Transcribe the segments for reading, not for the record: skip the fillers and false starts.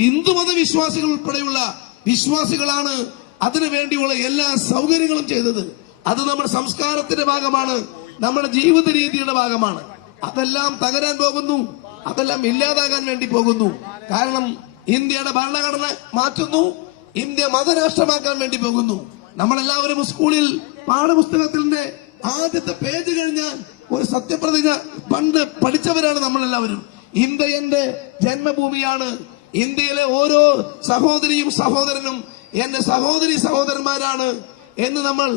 ഹിന്ദുമത വിശ്വാസികൾ ഉൾപ്പെടെയുള്ള വിശ്വാസികളാണ് അതിനു വേണ്ടിയുള്ള എല്ലാ സൗകര്യങ്ങളും ചെയ്തത്. അത് നമ്മുടെ സംസ്കാരത്തിന്റെ ഭാഗമാണ്, നമ്മുടെ ജീവിത രീതിയുടെ ഭാഗമാണ്. അതെല്ലാം തകരാൻ പോകുന്നു, അതെല്ലാം ഇല്ലാതാകാൻ വേണ്ടി പോകുന്നു. കാരണം ഇന്ത്യയുടെ ഭരണഘടന മാറ്റുന്നു, ഇന്ത്യ മതരാഷ്ട്രമാക്കാൻ വേണ്ടി പോകുന്നു. നമ്മളെല്ലാവരും സ്കൂളിൽ പാഠപുസ്തകത്തിന്റെ ആദ്യത്തെ പേജ് കഴിഞ്ഞാൽ ഒരു സത്യപ്രതിജ്ഞ പണ്ട് പഠിച്ചവരാണ് നമ്മളെല്ലാവരും. ഇന്ത്യ എന്റെ ജന്മഭൂമിയാണ്, ഇന്ത്യയിലെ ഓരോ സഹോദരിയും സഹോദരനും എന്റെ സഹോദരി സഹോദരന്മാരാണ് എന്ന് നമ്മൾ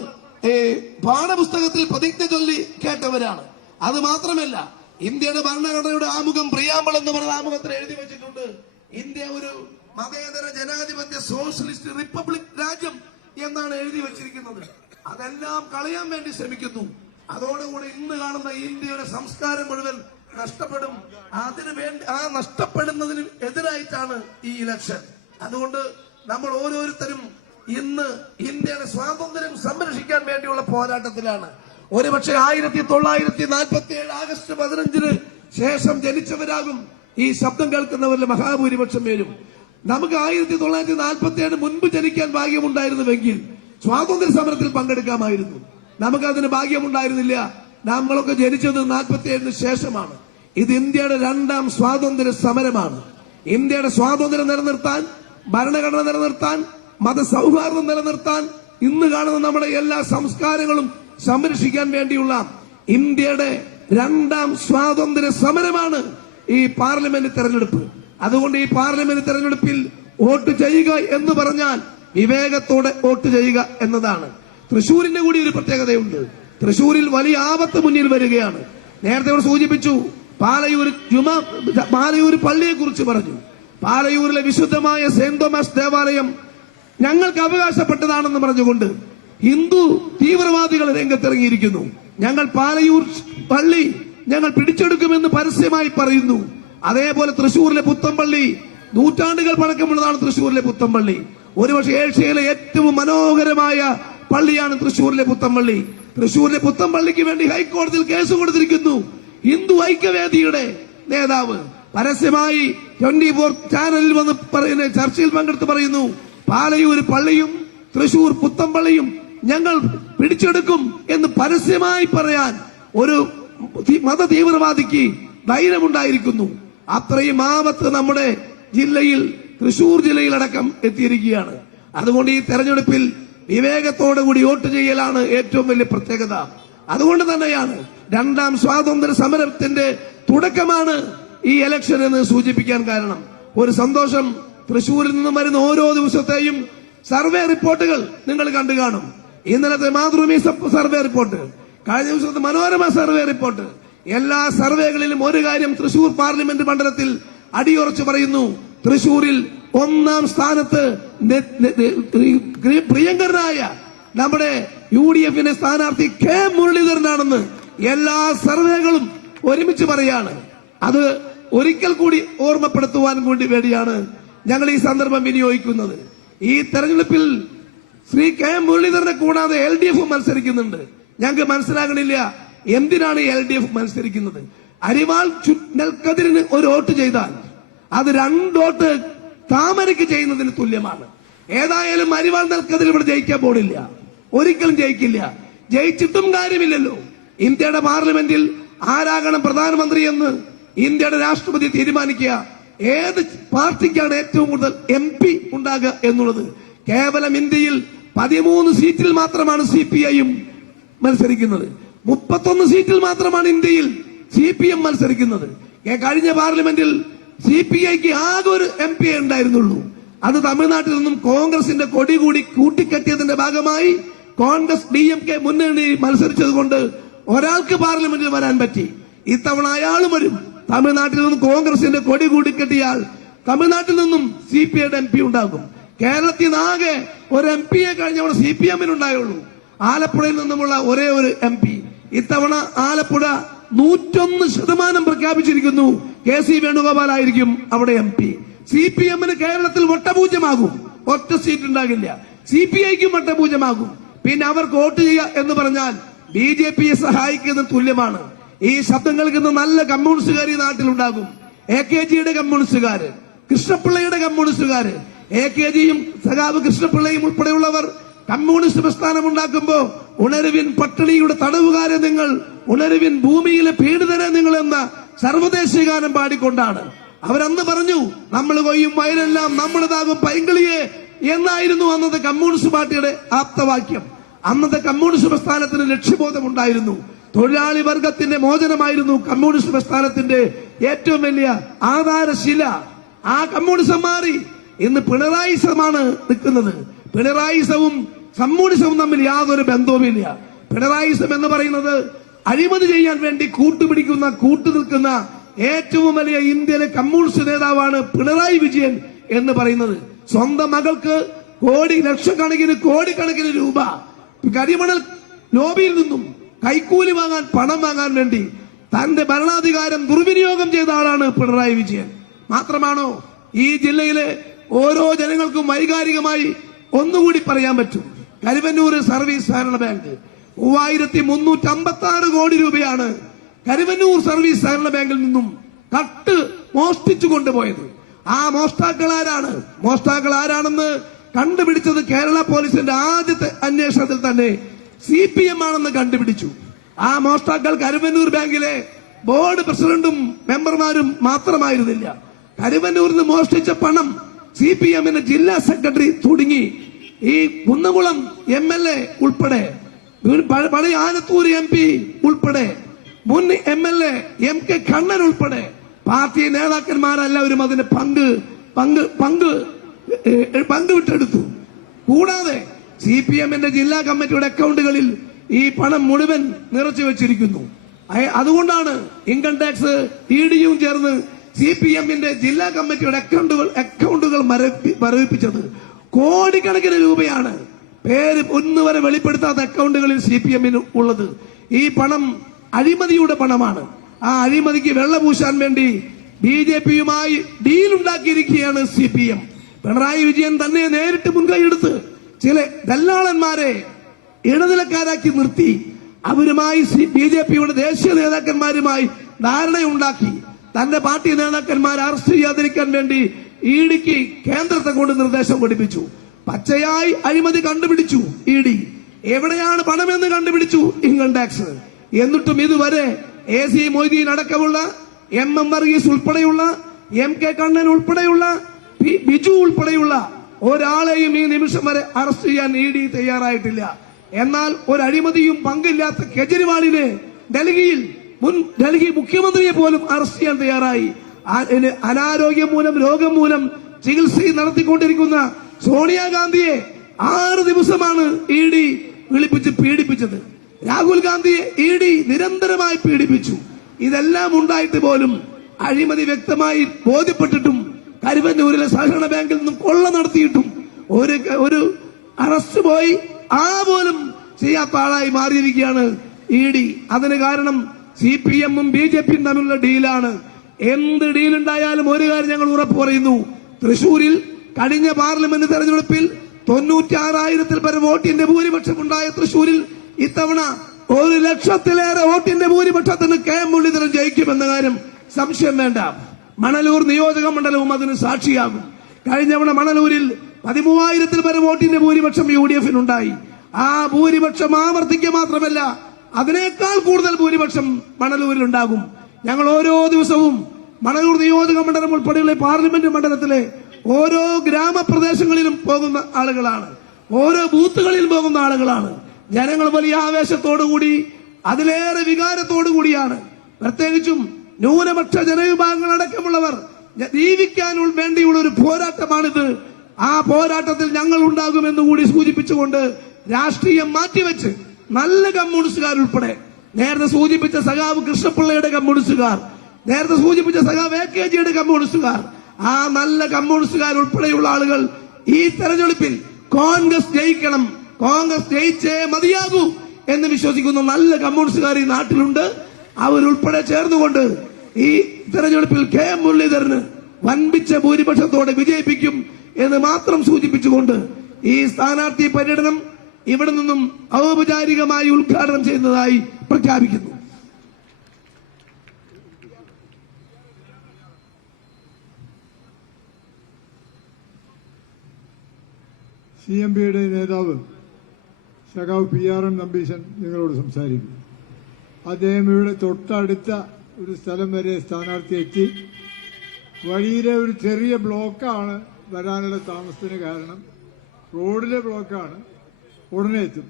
പാഠപുസ്തകത്തിൽ പ്രതിജ്ഞ ചൊല്ലി കേട്ടവരാണ്. അത് മാത്രമല്ല, ഇന്ത്യയുടെ ഭരണഘടനയുടെ ആമുഖം പ്രിയാമ്പിൾ എന്ന് പറഞ്ഞ ആമുഖത്തിൽ എഴുതി വെച്ചിട്ടുണ്ട്, ഇന്ത്യ ഒരു മതേതര ജനാധിപത്യ സോഷ്യലിസ്റ്റ് റിപ്പബ്ലിക് രാജ്യം എന്നാണ് എഴുതി വെച്ചിരിക്കുന്നത്. അതെല്ലാം കളയാൻ വേണ്ടി ശ്രമിക്കുന്നു. അതോടുകൂടി ഇന്ന് കാണുന്ന ഇന്ത്യയുടെ സംസ്കാരം മുഴുവൻ നഷ്ടപ്പെടും. അതിനുവേണ്ടി ആ നഷ്ടപ്പെടുന്നതിന് എതിരായിട്ടാണ് ഈ ഇലക്ഷൻ. അതുകൊണ്ട് നമ്മൾ ഓരോരുത്തരും ഇന്ന് ഇന്ത്യയുടെ സ്വാതന്ത്ര്യം സംരക്ഷിക്കാൻ വേണ്ടിയുള്ള പോരാട്ടത്തിലാണ്. ഒരുപക്ഷെ 1947 ആഗസ്റ്റ് 15 ശേഷം ജനിച്ചവരാകും ഈ ശബ്ദം കേൾക്കുന്നവരിലെ മഹാഭൂരിപക്ഷം പേരും. നമുക്ക് 1947 മുൻപ് ജനിക്കാൻ ഭാഗ്യമുണ്ടായിരുന്നുവെങ്കിൽ സ്വാതന്ത്ര്യ സമരത്തിൽ പങ്കെടുക്കാമായിരുന്നു. നമുക്കതിന് ഭാഗ്യമുണ്ടായിരുന്നില്ല. നമ്മളൊക്കെ ജനിച്ചത് 47 ശേഷമാണ്. ഇത് ഇന്ത്യയുടെ രണ്ടാം സ്വാതന്ത്ര്യ സമരമാണ്. ഇന്ത്യയുടെ സ്വാതന്ത്ര്യം നിലനിർത്താൻ, ഭരണഘടന നിലനിർത്താൻ, മതസൗഹാർദ്ദം നിലനിർത്താൻ, ഇന്ന് കാണുന്ന നമ്മുടെ എല്ലാ സംസ്കാരങ്ങളും സംരക്ഷിക്കാൻ വേണ്ടിയുള്ള ഇന്ത്യയുടെ രണ്ടാം സ്വാതന്ത്ര്യ സമരമാണ് ഈ പാർലമെന്റ് തെരഞ്ഞെടുപ്പ്. അതുകൊണ്ട് ഈ പാർലമെന്റ് തെരഞ്ഞെടുപ്പിൽ വോട്ട് ചെയ്യുക എന്ന് പറഞ്ഞാൽ വിവേകത്തോടെ വോട്ട് ചെയ്യുക എന്നതാണ്. തൃശൂരിന്റെ കൂടി ഒരു പ്രത്യേകതയുണ്ട്. തൃശൂരിൽ വലിയ ആപത്ത് മുന്നിൽ വരികയാണ്. നേരത്തെ ഇവിടെ സൂചിപ്പിച്ചു, പാലയൂർ പള്ളിയെ കുറിച്ച് പറഞ്ഞു. പാലയൂരിലെ വിശുദ്ധമായ സെന്റ് തോമസ് ദേവാലയം ഞങ്ങൾക്ക് അവകാശപ്പെട്ടതാണെന്ന് പറഞ്ഞുകൊണ്ട് ഹിന്ദു തീവ്രവാദികൾ രംഗത്തിറങ്ങിയിരിക്കുന്നു. ഞങ്ങൾ പാലയൂർ പള്ളി ഞങ്ങൾ പിടിച്ചെടുക്കുമെന്ന് പരസ്യമായി പറയുന്നു. അതേപോലെ തൃശൂരിലെ പുത്തമ്പള്ളി, നൂറ്റാണ്ടുകൾ പഴക്കമുള്ളതാണ് തൃശൂരിലെ പുത്തമ്പള്ളി. ഒരുപക്ഷെ ഏഷ്യയിലെ ഏറ്റവും മനോഹരമായ പള്ളിയാണ് തൃശൂരിലെ പുത്തമ്പള്ളി. തൃശൂരിലെ പുത്തമ്പള്ളിക്ക് വേണ്ടി ഹൈക്കോടതിയിൽ കേസ് കൊടുത്തിരിക്കുന്നു. ഹിന്ദു ഐക്യവേദിയുടെ നേതാവ് പരസ്യമായി 24 ചാനലിൽ വന്ന് പറയുന്ന ചർച്ചയിൽ പങ്കെടുത്ത് പറയുന്നു, പാലയൂർ പള്ളിയും തൃശൂർ പുത്തമ്പള്ളിയും ഞങ്ങൾ പിടിച്ചെടുക്കും എന്ന് പരസ്യമായി പറയാൻ ഒരു മത തീവ്രവാദിക്ക് ധൈര്യമുണ്ടായിരിക്കുന്നു. അത്രയും ആപത്ത് നമ്മുടെ ജില്ലയിൽ, തൃശൂർ ജില്ലയിലടക്കം എത്തിയിരിക്കുകയാണ്. അതുകൊണ്ട് ഈ തെരഞ്ഞെടുപ്പിൽ വിവേകത്തോടു കൂടി വോട്ട് ചെയ്യലാണ് ഏറ്റവും വലിയ പ്രത്യേകത. അതുകൊണ്ട് തന്നെയാണ് രണ്ടാം സ്വാതന്ത്ര്യ സമരത്തിന്റെ തുടക്കമാണ് ഈ ഇലക്ഷൻ എന്ന് സൂചിപ്പിക്കാൻ കാരണം. ഒരു സന്തോഷം, തൃശൂരിൽ നിന്നും വരുന്ന ഓരോ ദിവസത്തെയും സർവേ റിപ്പോർട്ടുകൾ നിങ്ങൾ കണ്ടു കാണും. ഇന്നലത്തെ മാതൃഭൂമി സർവേ റിപ്പോർട്ട്, കഴിഞ്ഞ ദിവസത്തെ മനോരമ സർവേ റിപ്പോർട്ട്, എല്ലാ സർവേകളിലും ഒരു കാര്യം തൃശൂർ പാർലമെന്റ് മണ്ഡലത്തിൽ അടിയുറച്ചു പറയുന്നു, തൃശൂരിൽ ഒന്നാം സ്ഥാനത്ത് പ്രിയങ്കരനായ നമ്മുടെ UDF സ്ഥാനാർത്ഥി കെ മുരളീധരനാണെന്ന് എല്ലാ സർവേകളും ഒരുമിച്ച് പറയാണ്. അത് ഒരിക്കൽ കൂടി ഓർമ്മപ്പെടുത്തുവാൻ വേണ്ടിയാണ് ഞങ്ങൾ ഈ സന്ദർഭം വിനിയോഗിക്കുന്നത്. ഈ തെരഞ്ഞെടുപ്പിൽ ശ്രീ കെ മുരളീധരനെ കൂടാതെ LDF മത്സരിക്കുന്നുണ്ട്. ഞങ്ങൾക്ക് മനസ്സിലാകണില്ല എന്തിനാണ് LDF മത്സരിക്കുന്നത്. അരിവാൾ നെൽക്കതിരിന് ഒരു വോട്ട് ചെയ്താൽ അത് 2 വോട്ട് താമരയ്ക്ക് ചെയ്യുന്നതിന് തുല്യമാണ്. ഏതായാലും അരിവാൾ നെൽക്കതിർ ഇവിടെ ജയിക്കാൻ പോണില്ല, ഒരിക്കലും ജയിക്കില്ല. ജയിച്ചിട്ടും കാര്യമില്ലല്ലോ. ഇന്ത്യയുടെ പാർലമെന്റിൽ ആരാകണം പ്രധാനമന്ത്രി എന്ന് ഇന്ത്യയുടെ രാഷ്ട്രപതി തീരുമാനിക്കുക. ഏത് പാർട്ടിക്കാണ് ഏറ്റവും കൂടുതൽ MP ഉണ്ടാകുക എന്നുള്ളത്. കേവലം ഇന്ത്യയിൽ 13 സീറ്റിൽ മാത്രമാണ് CPI മത്സരിക്കുന്നത്. 31 സീറ്റിൽ മാത്രമാണ് ഇന്ത്യയിൽ CPM മത്സരിക്കുന്നത്. കഴിഞ്ഞ പാർലമെന്റിൽ CPIക്ക് ആകെ ഒരു MP ഉണ്ടായിരുന്നുള്ളൂ. അത് തമിഴ്നാട്ടിൽ നിന്നും കോൺഗ്രസിന്റെ കൊടി കൂടി കൂട്ടിക്കെട്ടിയതിന്റെ ഭാഗമായി കോൺഗ്രസ് DMK മുന്നണി മത്സരിച്ചതുകൊണ്ട് ഒരാൾക്ക് പാർലമെന്റിൽ വരാൻ പറ്റി. ഇത്തവണ അയാളും വരും. തമിഴ്നാട്ടിൽ നിന്നും കോൺഗ്രസിന്റെ കൊടി കൂടിക്കെട്ടിയാൽ തമിഴ്നാട്ടിൽ നിന്നും CPIയുടെ MP ഉണ്ടാകും. കേരളത്തിൽ നിന്ന് ആകെ ഒരു MP കഴിഞ്ഞ തവണ CPM-നുണ്ടായുള്ളൂ. ആലപ്പുഴയിൽ നിന്നുമുള്ള ഒരേ ഒരു MP. ഇത്തവണ ആലപ്പുഴ 101% പ്രഖ്യാപിച്ചിരിക്കുന്നു. KC വേണുഗോപാൽ ആയിരിക്കും അവിടെ MP. CPM-ന് കേരളത്തിൽ വട്ടപൂജ്യമാകും, ഒറ്റ സീറ്റ് ഉണ്ടാകില്ല. CPI-ക്കും വട്ടപൂജ്യമാകും. പിന്നെ അവർക്ക് വോട്ട് ചെയ്യുക എന്ന് പറഞ്ഞാൽ BJPയെ സഹായിക്കുന്നത് തുല്യമാണ്. ഈ ശബ്ദം കേൾക്കുന്ന നല്ല കമ്മ്യൂണിസ്റ്റുകാർ ഈ നാട്ടിലുണ്ടാകും. AKGയുടെ കമ്മ്യൂണിസ്റ്റുകാര്, കൃഷ്ണപിള്ളയുടെ കമ്മ്യൂണിസ്റ്റുകാര്, AKGയും സഖാവ് കൃഷ്ണപിള്ളയും ഉൾപ്പെടെയുള്ളവർ കമ്മ്യൂണിസ്റ്റ് പ്രസ്ഥാനം ഉണ്ടാക്കുമ്പോ ഉണരുവിൻ പട്ടിണിയുടെ തടവുകാരെ നിങ്ങൾ, ഉണരുവിൻ ഭൂമിയിലെ പീഡിതരെ നിങ്ങൾ എന്ന സർവദേശീയ ഗാനം പാടിക്കൊണ്ടാണ് അവരന്ന് പറഞ്ഞു, നമ്മൾ കൊയ്യും വയലെല്ലാം നമ്മുടേതാകും പൈങ്കിളിയെ എന്നായിരുന്നു അന്നത്തെ കമ്മ്യൂണിസ്റ്റ് പാർട്ടിയുടെ ആപ്തവാക്യം. അന്നത്തെ കമ്മ്യൂണിസ്റ്റ് പ്രസ്ഥാനത്തിന് ലക്ഷ്യബോധമുണ്ടായിരുന്നു. തൊഴിലാളി വർഗത്തിന്റെ മോചനമായിരുന്നു കമ്മ്യൂണിസ്റ്റ് പ്രസ്ഥാനത്തിന്റെ ഏറ്റവും വലിയ ആധാരശില. ആ കമ്മ്യൂണിസം മാറി ഇന്ന് പിണറായിസമാണ് നിൽക്കുന്നത്. പിണറായിസവും കമ്മ്യൂണിസവും തമ്മിൽ യാതൊരു ബന്ധവുമില്ല. പിണറായിസം എന്ന് പറയുന്നത് അഴിമതി ചെയ്യാൻ വേണ്ടി കൂട്ടുപിടിക്കുന്ന, കൂട്ടുനിൽക്കുന്ന ഏറ്റവും വലിയ ഇന്ത്യയിലെ കമ്മ്യൂണിസ്റ്റ് നേതാവാണ് പിണറായി വിജയൻ എന്ന് പറയുന്നത്. സ്വന്തം മകൾക്ക് ലക്ഷക്കണക്കിന് കോടിക്കണക്കിന് രൂപ കരിമണൽ ലോബിയിൽ നിന്നും കൈക്കൂലി വാങ്ങാൻ, പണം വാങ്ങാൻ വേണ്ടി തന്റെ ഭരണാധികാരം ദുർവിനിയോഗം ചെയ്ത ആളാണ് പിണറായി വിജയൻ. മാത്രമാണോ, ഈ ജില്ലയിലെ ഓരോ ജനങ്ങൾക്കും വൈകാരികമായി ഒന്നുകൂടി പറയാൻ പറ്റും. കരുവന്നൂർ സർവീസ് സഹകരണ ബാങ്ക് 3356 കോടി രൂപയാണ് കരുവന്നൂർ സർവീസ് സഹകരണ ബാങ്കിൽ നിന്നും കട്ട് മോഷ്ടിച്ചു കൊണ്ടുപോയത്. ആ മോഷ്ടാക്കൾ ആരാണെന്ന് കണ്ടുപിടിച്ചത് കേരള പോലീസിന്റെ ആദ്യത്തെ അന്വേഷണത്തിൽ തന്നെ CPM ആണെന്ന് കണ്ടുപിടിച്ചു. ആ മോഷ്ടാക്കൾ കരുവന്നൂർ ബാങ്കിലെ ബോർഡ് പ്രസിഡന്റും മെമ്പർമാരും മാത്രമായിരുന്നില്ല. കരുവന്നൂരിൽ നിന്ന് മോഷ്ടിച്ച പണം CPM ജില്ലാ സെക്രട്ടറി തുടങ്ങി ഈ കുന്നംകുളം MLA ഉൾപ്പെടെ, പഴയ ആനത്തൂർ MP ഉൾപ്പെടെ, മുൻ MLA MK കണ്ണൻ ഉൾപ്പെടെ പാർട്ടി നേതാക്കന്മാരെല്ലാവരും അതിന് പങ്കുവിട്ടെടുത്തു. കൂടാതെ CPM ജില്ലാ കമ്മിറ്റിയുടെ അക്കൗണ്ടുകളിൽ ഈ പണം മുഴുവൻ നിറച്ചു വെച്ചിരിക്കുന്നു. അതുകൊണ്ടാണ് ഇൻകം ടാക്സ് EDയും ചേർന്ന് CPM ജില്ലാ കമ്മിറ്റിയുടെ അക്കൗണ്ടുകൾ മരവിപ്പിച്ചത്. കോടിക്കണക്കിന് രൂപയാണ് പേര് ഒന്നുവരെ വെളിപ്പെടുത്താത്ത അക്കൗണ്ടുകളിൽ CPM ഉള്ളത്. ഈ പണം അഴിമതിയുടെ പണമാണ്. ആ അഴിമതിക്ക് വെള്ളപൂശാൻ വേണ്ടി BJPയുമായി ഡീലുണ്ടാക്കിയിരിക്കുകയാണ് CPM. പിണറായി വിജയൻ തന്നെ നേരിട്ട് മുൻകൈയെടുത്ത് ചില ദല്ലാളന്മാരെ ഇടനിലക്കാരാക്കി നിർത്തി അവരുമായി BJPയുടെ ദേശീയ നേതാക്കന്മാരുമായി ധാരണയുണ്ടാക്കി തന്റെ പാർട്ടി നേതാക്കന്മാരെ അറസ്റ്റ് ചെയ്യാതിരിക്കാൻ വേണ്ടി EDക്ക് കേന്ദ്രത്തെ കൊണ്ട് നിർദ്ദേശം കൊടുപ്പിച്ചു. പച്ചയായി അഴിമതി കണ്ടുപിടിച്ചു ED. എവിടെയാണ് പണമെന്ന് കണ്ടുപിടിച്ചു ഇൻകം ടാക്സ്. എന്നിട്ടും ഇതുവരെ AC മൊയ്തീൻ അടക്കമുള്ള MM വർഗീസ് ഉൾപ്പെടെയുള്ള MK കണ്ണൻ ഉൾപ്പെടെയുള്ള ബിജു ഉൾപ്പെടെയുള്ള ഒരാളെയും ഈ നിമിഷം വരെ അറസ്റ്റ് ചെയ്യാൻ ED തയ്യാറായിട്ടില്ല. എന്നാൽ ഒരു അഴിമതിയും പങ്കില്ലാത്ത കെജ്രിവാളിനെ ഡൽഹി മുഖ്യമന്ത്രിയെ പോലും അറസ്റ്റ് ചെയ്യാൻ തയ്യാറായി. അനാരോഗ്യം മൂലം, രോഗം മൂലം ചികിത്സ നടത്തിക്കൊണ്ടിരിക്കുന്ന സോണിയാഗാന്ധിയെ 6 ദിവസമാണ് ED വിളിപ്പിച്ച് പീഡിപ്പിച്ചത്. രാഹുൽ ഗാന്ധിയെ ED നിരന്തരമായി പീഡിപ്പിച്ചു. ഇതെല്ലാം ഉണ്ടായിട്ട് പോലും അഴിമതി വ്യക്തമായി ബോധ്യപ്പെട്ടിട്ടും കരുവന്നൂരിലെ സഹകരണ ബാങ്കിൽ നിന്നും കൊള്ള നടത്തിയിട്ടും ഒരു അറസ്റ്റ് പോയി പോലും ചെയ്യാത്ത ആളായി മാറിയിരിക്കുകയാണ് ED. അതിന് കാരണം CPMഉം BJPയും തമ്മിലുള്ള ഡീലാണ്. എന്ത് ഡീലുണ്ടായാലും ഒരു കാര്യം ഞങ്ങൾ ഉറപ്പു പറയുന്നു, തൃശൂരിൽ കഴിഞ്ഞ പാർലമെന്റ് തെരഞ്ഞെടുപ്പിൽ 96,000 പേർ വോട്ടിന്റെ ഭൂരിപക്ഷം ഉണ്ടായ തൃശൂരിൽ ഇത്തവണ 1,00,000-ലേറെ വോട്ടിന്റെ ഭൂരിപക്ഷത്തിന് KM മുരളീധരൻ ജയിക്കുമെന്ന കാര്യം സംശയം വേണ്ട. മണലൂർ നിയോജക മണ്ഡലവും അതിന് സാക്ഷിയാകും. കഴിഞ്ഞവണ മണലൂരിൽ 13,000 പേർ വോട്ടിന്റെ ഭൂരിപക്ഷം UDFിനുണ്ടായി. ആ ഭൂരിപക്ഷം ആവർത്തിക്കുക മാത്രമല്ല, അതിനേക്കാൾ കൂടുതൽ ഭൂരിപക്ഷം മണലൂരിൽ ഉണ്ടാകും. ഞങ്ങൾ ഓരോ ദിവസവും മണലൂർ നിയോജക മണ്ഡലം ഉൾപ്പെടെയുള്ള പാർലമെന്റ് മണ്ഡലത്തിലെ ഓരോ ഗ്രാമപ്രദേശങ്ങളിലും പോകുന്ന ആളുകളാണ്, ഓരോ ബൂത്തുകളിൽ പോകുന്ന ആളുകളാണ്. ജനങ്ങൾ വലിയ ആവേശത്തോടുകൂടി, അതിലേറെ വികാരത്തോടുകൂടിയാണ്. പ്രത്യേകിച്ചും ന്യൂനപക്ഷ ജനവിഭാഗങ്ങളടക്കമുള്ളവർ ജീവിക്കാൻ വേണ്ടിയുള്ള ഒരു പോരാട്ടമാണിത്. ആ പോരാട്ടത്തിൽ ഞങ്ങൾ ഉണ്ടാകുമെന്ന് കൂടി സൂചിപ്പിച്ചുകൊണ്ട് രാഷ്ട്രീയം മാറ്റിവെച്ച് നല്ല കമ്മ്യൂണിസ്റ്റുകാരുൾപ്പെടെ, നേരത്തെ സൂചിപ്പിച്ച സഖാവ് കൃഷ്ണപിള്ളയുടെ കമ്മ്യൂണിസ്റ്റുകാർ, നേരത്തെ സൂചിപ്പിച്ച സഖാവ് AKGയുടെ കമ്മ്യൂണിസ്റ്റുകാർ, ആ നല്ല കമ്മ്യൂണിസ്റ്റുകാർ ഉൾപ്പെടെയുള്ള ആളുകൾ ഈ തെരഞ്ഞെടുപ്പിൽ കോൺഗ്രസ് ജയിക്കണം, കോൺഗ്രസ് ജയിച്ചേ മതിയാകൂ എന്ന് വിശ്വസിക്കുന്ന നല്ല കമ്മ്യൂണിസ്റ്റുകാർ ഈ നാട്ടിലുണ്ട്. അവരുൾപ്പെടെ ചേർന്നുകൊണ്ട് ഈ തെരഞ്ഞെടുപ്പിൽ KM മുരളീധരന് വൻപിച്ച ഭൂരിപക്ഷത്തോടെ വിജയിപ്പിക്കും എന്ന് മാത്രം സൂചിപ്പിച്ചുകൊണ്ട് ഈ സ്ഥാനാർത്ഥി പര്യടനം ഇവിടെ നിന്നും ഔപചാരികമായി ഉദ്ഘാടനം ചെയ്യുന്നതായി പ്രഖ്യാപിക്കുന്നു. CMPയുടെ നേതാവ് സഖാവ് PRN നമ്പീശൻ നിങ്ങളോട് സംസാരിക്കും. അദ്ദേഹം ഇവിടെ തൊട്ടടുത്ത ഒരു സ്ഥലം വരെ സ്ഥാനാർത്ഥി എത്തി. വഴിയിലെ ഒരു ചെറിയ ബ്ലോക്കാണ് വരാനുള്ള താമസത്തിന് കാരണം. റോഡിലെ ബ്ലോക്കാണ്. ഉടനെ എത്തും.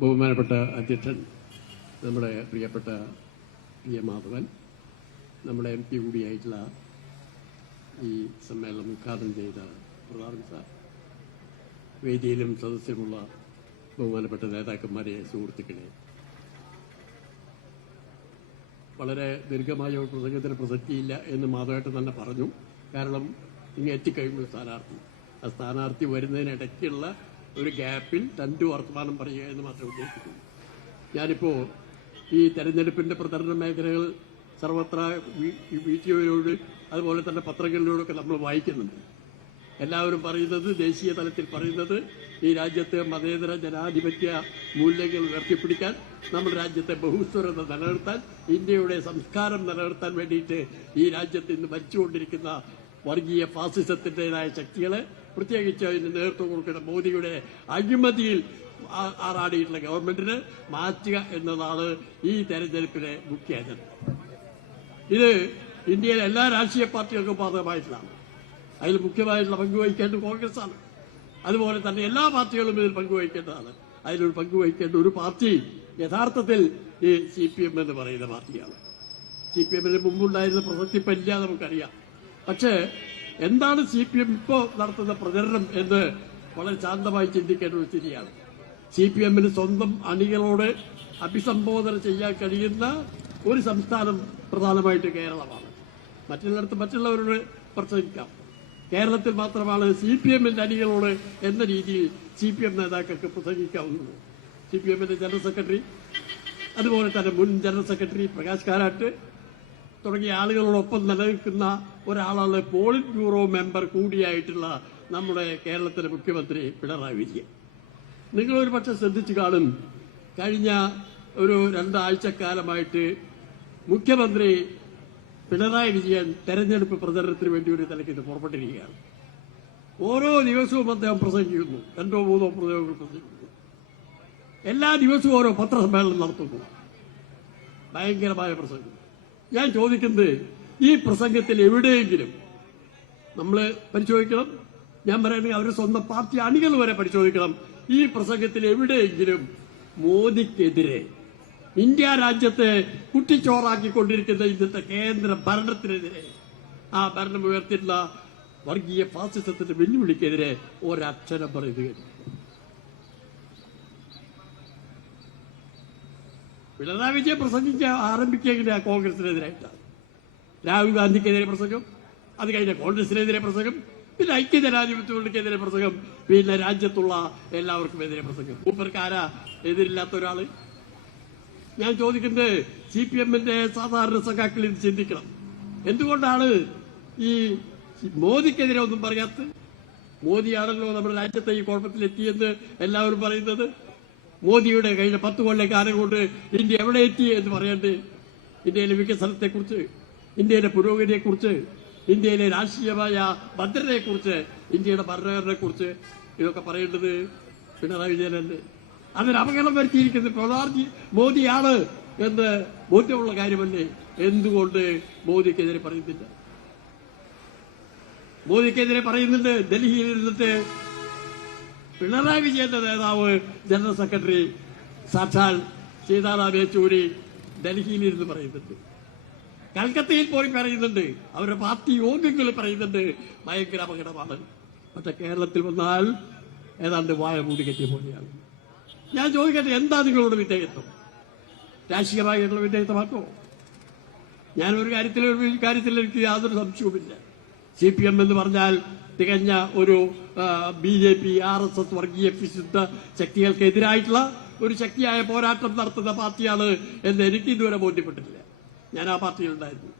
ബഹുമാനപ്പെട്ട അധ്യക്ഷൻ, നമ്മുടെ പ്രിയപ്പെട്ട PM മാധവൻ, നമ്മുടെ MP കൂടിയായിട്ടുള്ള ഈ സമ്മേളനം ഉദ്ഘാടനം ചെയ്ത പ്രധാനപ്പെട്ട വേദിയിലും സദസ്സിലുമുള്ള ബഹുമാനപ്പെട്ട നേതാക്കന്മാരെ, സുഹൃത്തുക്കളെ, വളരെ ദീർഘമായ ഒരു പ്രസംഗത്തിന് പ്രസക്തിയില്ല എന്ന് മാധവേട്ടൻ തന്നെ പറഞ്ഞു. കാരണം ഇങ്ങനെ എത്തിക്കഴിയുമ്പോൾ ആ സ്ഥാനാർത്ഥി വരുന്നതിനിടയ്ക്കുള്ള ഒരു ഗ്യാപ്പിൽ രണ്ട് വർത്തമാനം പറയുക എന്ന് മാത്രമേ ഉദ്ദേശിക്കുള്ളൂ. ഞാനിപ്പോൾ ഈ തെരഞ്ഞെടുപ്പിന്റെ പ്രചരണ മേഖലകൾ സർവത്ര വീഡിയോയിലൂടെ അതുപോലെ തന്നെ പത്രങ്ങളിലൂടെയൊക്കെ നമ്മൾ വായിക്കുന്നുണ്ട്. എല്ലാവരും പറയുന്നത്, ദേശീയ തലത്തിൽ പറയുന്നത്, ഈ രാജ്യത്തെ മതേതര ജനാധിപത്യ മൂല്യങ്ങൾ ഉയർത്തിപ്പിടിക്കാൻ, നമ്മുടെ രാജ്യത്തെ ബഹുസ്വരത നിലനിർത്താൻ, ഇന്ത്യയുടെ സംസ്കാരം നിലനിർത്താൻ വേണ്ടിയിട്ട് ഈ രാജ്യത്ത് ഇന്ന് ഭരിച്ചുകൊണ്ടിരിക്കുന്ന വർഗീയ ഫാസിസത്തിൻ്റെതായ ശക്തികളെ, പ്രത്യേകിച്ച് അതിന് നേതൃത്വം കൊടുക്കുന്ന മോദിയുടെ അഴിമതിയിൽ ആറാടിയിട്ടുള്ള ഗവൺമെന്റിന് മാറ്റുക എന്നതാണ് ഈ തെരഞ്ഞെടുപ്പിലെ മുഖ്യ അജണ്ട. ഇത് ഇന്ത്യയിലെ എല്ലാ രാഷ്ട്രീയ പാർട്ടികൾക്കും ബാധകമായിട്ടുള്ളതാണ്. അതിൽ മുഖ്യമായിട്ടുള്ള പങ്കുവഹിക്കേണ്ടത് കോൺഗ്രസാണ്. അതുപോലെ തന്നെ എല്ലാ പാർട്ടികളും ഇതിൽ പങ്കുവഹിക്കേണ്ടതാണ്. അതിലൊരു പങ്കുവഹിക്കേണ്ട ഒരു പാർട്ടി യഥാർത്ഥത്തിൽ ഈ CPM എന്ന് പറയുന്ന പാർട്ടിയാണ്. CPMന് മുമ്പുണ്ടായിരുന്ന പ്രസക്തി ഇപ്പം ഇല്ല, നമുക്കറിയാം. പക്ഷേ എന്താണ് CPM ഇപ്പോൾ നടത്തുന്ന പ്രചരണം എന്ന് വളരെ ശാന്തമായി ചിന്തിക്കേണ്ട ഒരു സ്ഥിതിയാണ്. CPMന് സ്വന്തം അണികളോട് അഭിസംബോധന ചെയ്യാൻ കഴിയുന്ന ഒരു സംസ്ഥാനം പ്രധാനമായിട്ട് കേരളമാണ്. മറ്റുള്ളിടത്ത് മറ്റുള്ളവരോട് പ്രസംഗിക്കാം. കേരളത്തിൽ മാത്രമാണ് CPMന്റെ അണികളോട് എന്ന രീതിയിൽ CPM നേതാക്കൾക്ക് പ്രസംഗിക്കാവുന്നത്. CPMന്റെ ജനറൽ സെക്രട്ടറി, അതുപോലെ തന്നെ മുൻ ജനറൽ സെക്രട്ടറി പ്രകാശ് കാരാട്ട് തുടങ്ങിയ ആളുകളോടൊപ്പം നിലനിൽക്കുന്ന ഒരാളാണ് പോളിറ്റ് ബ്യൂറോ മെമ്പർ കൂടിയായിട്ടുള്ള നമ്മുടെ കേരളത്തിലെ മുഖ്യമന്ത്രി പിണറായി വിജയൻ. നിങ്ങളൊരു പക്ഷെ ശ്രദ്ധിച്ചു കാണും, കഴിഞ്ഞ ഒരു 2 ആഴ്ചക്കാലമായിട്ട് മുഖ്യമന്ത്രി പിണറായി വിജയൻ തെരഞ്ഞെടുപ്പ് പ്രചരണത്തിന് വേണ്ടി ഒരു തലയ്ക്ക് പുറപ്പെട്ടിരിക്കുകയാണ്. ഓരോ ദിവസവും അദ്ദേഹം പ്രസംഗിക്കുന്നു, 2 3 പ്രസംഗങ്ങൾ പ്രസംഗിക്കുന്നു. എല്ലാ ദിവസവും ഓരോ പത്രസമ്മേളനം നടത്തുന്നു. ഭയങ്കരമായ പ്രസംഗം. ഞാൻ ചോദിക്കുന്നത്, ഈ പ്രസംഗത്തിൽ എവിടെയെങ്കിലും നമ്മൾ പരിശോധിക്കണം. ഞാൻ പറയുന്നത് അവരുടെ സ്വന്തം പാർട്ടി അണികൾ വരെ പരിശോധിക്കണം. ഈ പ്രസംഗത്തിൽ എവിടെയെങ്കിലും മോദിക്കെതിരെ, ഇന്ത്യ രാജ്യത്തെ കുട്ടിച്ചോറാക്കിക്കൊണ്ടിരിക്കുന്ന ഇന്നത്തെ കേന്ദ്ര ഭരണത്തിനെതിരെ, ആ ഭരണം ഉയർത്തിയിട്ടുള്ള വർഗീയ ഫാസിസത്തിന്റെ വെല്ലുവിളിക്കെതിരെ ഒരക്ഷരം പറയുകയാണ്. പിണറായി വിജയൻ പ്രസംഗിക്കാൻ ആരംഭിക്കുക കോൺഗ്രസിനെതിരായിട്ടാണ്. രാഹുൽ ഗാന്ധിക്കെതിരെ പ്രസംഗം, അത് കഴിഞ്ഞ കോൺഗ്രസിനെതിരെ പ്രസംഗം, പിന്നെ ഐക്യജനാധിപത്യത്തിനെതിരെ പ്രസംഗം, പിന്നെ രാജ്യത്തുള്ള എല്ലാവർക്കും എതിരെ പ്രസംഗം. മൂപ്പർക്ക് ആരാ എതിരില്ലാത്ത ഒരാള്? ഞാൻ ചോദിക്കുന്നത്, CPMന്റെ സാധാരണ സഖാക്കൾ ഇത് ചിന്തിക്കണം. എന്തുകൊണ്ടാണ് ഈ മോദിക്കെതിരെ ഒന്നും പറയാത്തത്? മോദിയാണല്ലോ നമ്മുടെ രാജ്യത്തെ ഈ കുഴപ്പത്തിലെത്തിയെന്ന് എല്ലാവരും പറയുന്നത്. മോദിയുടെ കഴിഞ്ഞ 10 കൊല്ലക്കാലം കൊണ്ട് ഇന്ത്യ എവിടെ എത്തി എന്ന് പറയണ്ടേ? ഇന്ത്യയിലെ വികസനത്തെക്കുറിച്ച്, ഇന്ത്യയിലെ പുരോഗതിയെക്കുറിച്ച്, ഇന്ത്യയിലെ രാഷ്ട്രീയമായ ഭദ്രതയെക്കുറിച്ച്, ഇന്ത്യയുടെ ഭരണഘടനയെക്കുറിച്ച് ഇതൊക്കെ പറയേണ്ടത് പിണറായി വിജയനല്ലേ? അതിന് അപകടം വരുത്തിയിരിക്കുന്നത് പ്രധാനമന്ത്രി മോദിയാണ് എന്ന് ബോധ്യമുള്ള കാര്യമല്ലേ? എന്തുകൊണ്ട് മോദിക്കെതിരെ പറയുന്നില്ല? മോദിക്കെതിരെ പറയുന്നുണ്ട്. ഡൽഹിയിൽ ഇരുന്നിട്ട് പിണറായി വിജയന്റെ നേതാവ് ജനറൽ സെക്രട്ടറി സാക്ഷാൽ സീതാറാം യെച്ചൂരി ഡൽഹിയിലിരുന്ന് പറയുന്നുണ്ട്. കൽക്കത്തയിൽ പോയി പറയുന്നുണ്ട്. അവരുടെ പാർട്ടി യോഗങ്ങളിൽ പറയുന്നുണ്ട് ഭയങ്കര അപകടമാണ്. പക്ഷെ കേരളത്തിൽ വന്നാൽ ഏതാണ്ട് വായ മൂടി കെട്ടിയ പോലെയാണ്. ഞാൻ ചോദിക്കട്ടെ, എന്താ നിങ്ങളുടെ വിധേയത്വം? രാഷ്ട്രീയമായിട്ടുള്ള വിധേയത്വമാക്കോ? ഞാനൊരു കാര്യത്തിൽ എനിക്ക് യാതൊരു സംശയവുമില്ല. CPM എന്ന് പറഞ്ഞാൽ തികഞ്ഞ ഒരു BJP RSS വർഗീയ വിശുദ്ധ ശക്തികൾക്കെതിരായിട്ടുള്ള ഒരു ശക്തിയായ പോരാട്ടം നടത്തുന്ന പാർട്ടിയാണ് എന്ന് എനിക്ക് ഇതുവരെ ബോധ്യപ്പെട്ടിട്ടില്ല. ഞാൻ ആ പാർട്ടിയിലുണ്ടായിരുന്നു.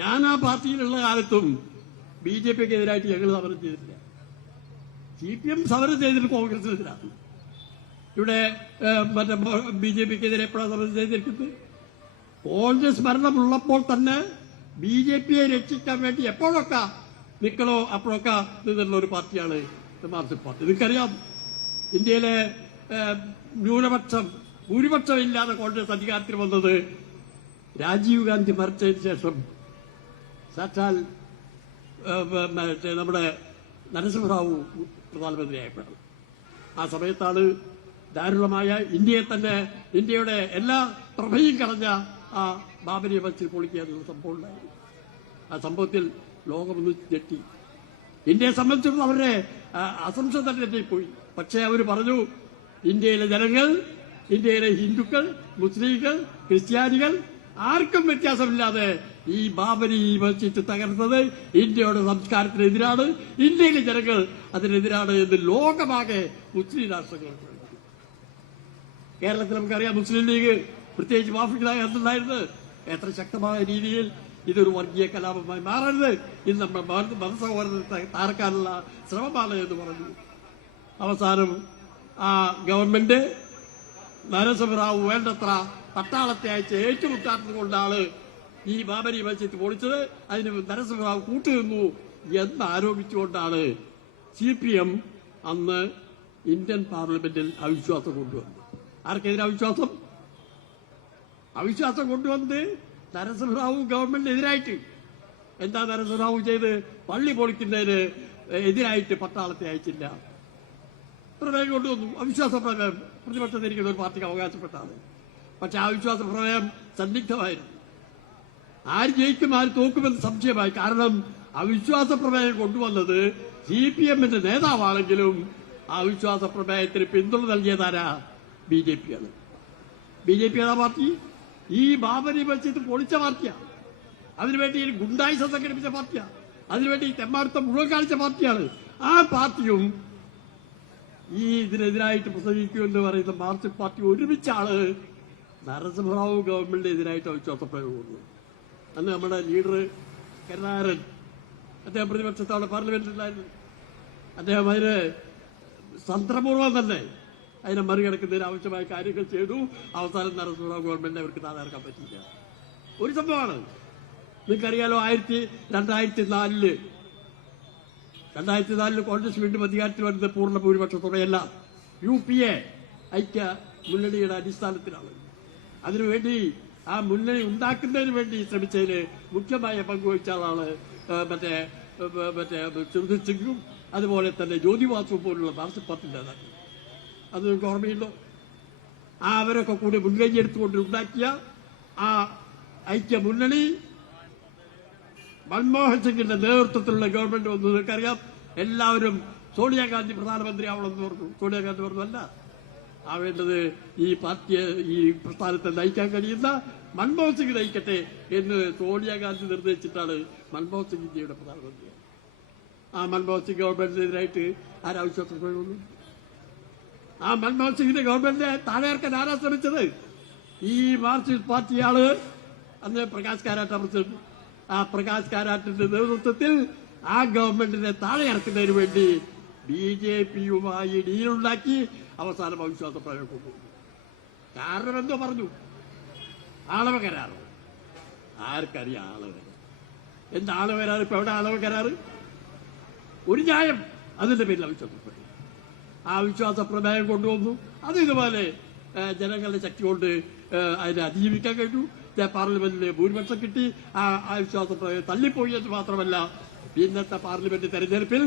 ഞാൻ ആ പാർട്ടിയിലുള്ള കാലത്തും BJPക്കെതിരായിട്ട് ഞങ്ങൾ സമരം ചെയ്തിട്ടില്ല. CPM സമരം ചെയ്തിട്ട് കോൺഗ്രസിനെതിരാണ്. ഇവിടെ മറ്റേ BJPക്കെതിരെ എപ്പോഴാണ് സമരം ചെയ്തിരിക്കുന്നത്? കോൺഗ്രസ് ഭരണമുള്ളപ്പോൾ തന്നെ BJPയെ രക്ഷിക്കാൻ വേണ്ടി എപ്പോഴൊക്കെ നിൽക്കണോ അപ്പോഴൊക്കെ നിന്നുള്ള ഒരു പാർട്ടിയാണ് മാർക്സിസ്റ്റ് പാർട്ടി. നിങ്ങൾക്കറിയാം, ഇന്ത്യയിലെ ഭൂരിപക്ഷം ഇല്ലാതെ കോൺഗ്രസ് അധികാരത്തിൽ വന്നത് രാജീവ് ഗാന്ധി മരിച്ചതിന് ശേഷം സാക്ഷാൽ നമ്മുടെ നരസിംഹറാവു പ്രധാനമന്ത്രിയായപ്പോഴാണ്. ആ സമയത്താണ് ദാരുണമായ ഇന്ത്യയുടെ എല്ലാ പ്രഭയും കളഞ്ഞ ആ ബാബരി മസ്ജിദ് പൊളിക്കുക എന്നുള്ള സംഭവം ഉണ്ടായി. ആ സംഭവത്തിൽ ലോകമൊന്ന് ഞെട്ടി. ഇന്ത്യയെ സംബന്ധിച്ചിടത്തോളം അവരുടെ അസംശം തന്നെ തെറ്റിപ്പോയി. പക്ഷേ അവർ പറഞ്ഞു, ഇന്ത്യയിലെ ജനങ്ങൾ, ഇന്ത്യയിലെ ഹിന്ദുക്കൾ, മുസ്ലിങ്ങൾ, ക്രിസ്ത്യാനികൾ ആർക്കും വ്യത്യാസമില്ലാതെ ഈ ബാബരി മസ്ജിദ് തകർത്തത് ഇന്ത്യയുടെ സംസ്കാരത്തിനെതിരാണ്, ഇന്ത്യയിലെ ജനങ്ങൾ അതിനെതിരാണ് എന്ന് ലോകമാകെ മുസ്ലിം രാഷ്ട്രങ്ങൾ. കേരളത്തിൽ നമുക്കറിയാം, മുസ്ലിം ലീഗ് പ്രത്യേകിച്ച് വാഫികളായി എന്തുണ്ടായിരുന്നത് എത്ര ശക്തമായ രീതിയിൽ ഇതൊരു വർഗീയ കലാപമായി മാറരുത്, ഇത് നമ്മുടെ മതസൗഹാർദ്ദത്തെ താർക്കാനുള്ള ശ്രമമാണ് എന്ന് പറഞ്ഞു. അവസാനം ആ ഗവൺമെന്റ് നരസിംഹറാവു വേണ്ടത്ര പട്ടാളത്തെ അയച്ച് ഏറ്റുമുട്ടാത്തത് കൊണ്ടാണ് ഈ ബാബരി മസ്ജിദ് പൊളിച്ചത്. അതിന് നരസിംഹറാവു കൂട്ടുനിന്നു എന്ന് ആരോപിച്ചുകൊണ്ടാണ് CPM അന്ന് ഇന്ത്യൻ പാർലമെന്റിൽ അവിശ്വാസം കൊണ്ടുവന്നത്. ആർക്കെതിരെ അവിശ്വാസം കൊണ്ടുവന്നത് നരസിംഹറാവു ഗവൺമെന്റിനെതിരായിട്ട്. എന്താ നരസിംഹറാവു ചെയ്ത്? പള്ളി പൊളിക്കുന്നതിന് എതിരായിട്ട് പട്ടാളത്തെ അയച്ചില്ല, പ്രമേയം കൊണ്ടുവന്നു. അവിശ്വാസ പ്രമേയം പ്രതിപക്ഷത്തിരിക്കുന്ന ഒരു പാർട്ടിക്ക് അവകാശപ്പെട്ടാണ്. പക്ഷെ ആ വിശ്വാസ പ്രമേയം സന്നിഗ്ധമായിരുന്നു. ആര് ജയിക്കും ആര് തോക്കുമെന്ന് സംശയമായി. കാരണം അവിശ്വാസ പ്രമേയം കൊണ്ടുവന്നത് CPMന്റെ നേതാവാണെങ്കിലും ആ വിശ്വാസ പ്രമേയത്തിന് പിന്തുണ നൽകിയതാരാ? BJP ആണ്. BJP ഏതാ പാർട്ടി? ഈ ബാബരി മസ്ജിദ് പൊളിച്ച പാർട്ടിയാണ്. അതിനുവേണ്ടി ഗുണ്ടായിസം സംഘടിപ്പിച്ച പാർട്ടിയാണ്. അതിനുവേണ്ടി തെമ്മാടുത്തം മുഴുവൻ കാണിച്ച പാർട്ടിയാണ്. ആ പാർട്ടിയും ഈ ഇതിനെതിരായിട്ട് പ്രസംഗിക്കുമെന്ന് പറയുന്ന മാർക്സിസ്റ്റ് പാർട്ടി ഒരുമിച്ചാണ് നരസിംഹറാവു ഗവൺമെന്റിനെതിരായിട്ട് അവിശ്വാസ പ്രമേയം കൊണ്ടുവന്നത്. അന്ന് നമ്മുടെ ലീഡർ കരുണാകരൻ, അദ്ദേഹം പ്രതിപക്ഷത്തോടെ പാർലമെന്റിലായിരുന്നു. അദ്ദേഹം അതിന് തന്ത്രപൂർവ്വം തന്നെ അതിനെ മറികടക്കുന്നതിന് ആവശ്യമായ കാര്യങ്ങൾ ചെയ്തു. അവസാനം നരസിംഹറാവു ഗവൺമെന്റിനെ അവർക്ക് താഴെയിറക്കാൻ പറ്റില്ല. ഒരു സംഭവമാണ് നിങ്ങൾക്കറിയാലോ, 2004 കോൺഗ്രസ് വീണ്ടും അധികാരത്തിൽ വരുന്നത് പൂർണ്ണ ഭൂരിപക്ഷത്തോടെയല്ല, UPA ഐക്യ മുന്നണിയുടെ അടിസ്ഥാനത്തിലാണ്. അതിനുവേണ്ടി ആ മുന്നണി ഉണ്ടാക്കുന്നതിന് വേണ്ടി ശ്രമിച്ചതിന് മുഖ്യമായ പങ്കുവഹിച്ച ആളാണ് മറ്റേ സുർജിത് സിംഗും അതുപോലെ തന്നെ ജ്യോതിബാസുവും പോലുള്ള മാർക്സിസ്റ്റ് പാർട്ടി നേതാക്കൾ. അത് നിങ്ങൾക്ക് ഓർമ്മയുണ്ടോ? അവരൊക്കെ കൂടി മുൻകൈയെടുത്തുകൊണ്ട് ഉണ്ടാക്കിയ ആ ഐക്യ മുന്നണി മൻമോഹൻ സിംഗിന്റെ നേതൃത്വത്തിലുള്ള ഗവൺമെന്റ് വന്നു. നിങ്ങൾക്കറിയാം, എല്ലാവരും സോണിയാഗാന്ധി പ്രധാനമന്ത്രിയാവണമെന്ന് പറഞ്ഞു. സോണിയാഗാന്ധി പറഞ്ഞു, അല്ല, ആവേണ്ടത് ഈ പാർട്ടിയെ, ഈ പ്രസ്ഥാനത്തെ നയിക്കാൻ കഴിയുന്ന മൻമോഹൻ സിംഗ് നയിക്കട്ടെ എന്ന് സോണിയാഗാന്ധി നിർദ്ദേശിച്ചിട്ടാണ് മൻമോഹൻ സിംഗ് ഇന്ത്യയുടെ പ്രധാനമന്ത്രി. ആ മൻമോഹൻ സിംഗ് ഗവൺമെന്റിനെതിരായിട്ട് ആരാവശ്യപ്പെട്ടു? ആ മൻമോഹൻ സിംഗിന്റെ ഗവൺമെന്റിനെ താഴെയിറക്കാൻ ആരാ ശ്രമിച്ചത്? ഈ മാർക്സിസ്റ്റ് പാർട്ടിയാണ്. അന്ന് പ്രകാശ് കാരാട്ട് പ്രസിഡന്റ്. ആ പ്രകാശ് കാരാട്ടിന്റെ നേതൃത്വത്തിൽ ആ ഗവൺമെന്റിനെ താഴെയിറക്കുന്നതിന് വേണ്ടി BJPയുമായി ഡീലുണ്ടാക്കി അവസാനം അവിശ്വാസ പ്രമേയം കൊണ്ടുപോകും. കാരണം എന്തോ പറഞ്ഞു, ആളവ കരാറ്. ആർക്കറിയാം ആളവ കരാർ എന്താ? ആളവ കരാർ ഇപ്പൊ എവിടെ? ആളവ കരാറ് ഒരു ന്യായം, അതിന്റെ പേരിൽ അവിശ്വാസ പ്രമേയം. ആ വിശ്വാസ പ്രമേയം കൊണ്ടുവന്നു. അത് ഇതുപോലെ ജനങ്ങളുടെ ശക്തി കൊണ്ട് അതിനെ അതിജീവിക്കാൻ കഴിഞ്ഞു. പാർലമെന്റിൽ ഭൂരിപക്ഷം കിട്ടി. ആ വിശ്വാസ പ്രമേയം തള്ളിപ്പോയി എന്ന് മാത്രമല്ല, ഇന്നത്തെ പാർലമെന്റ് തെരഞ്ഞെടുപ്പിൽ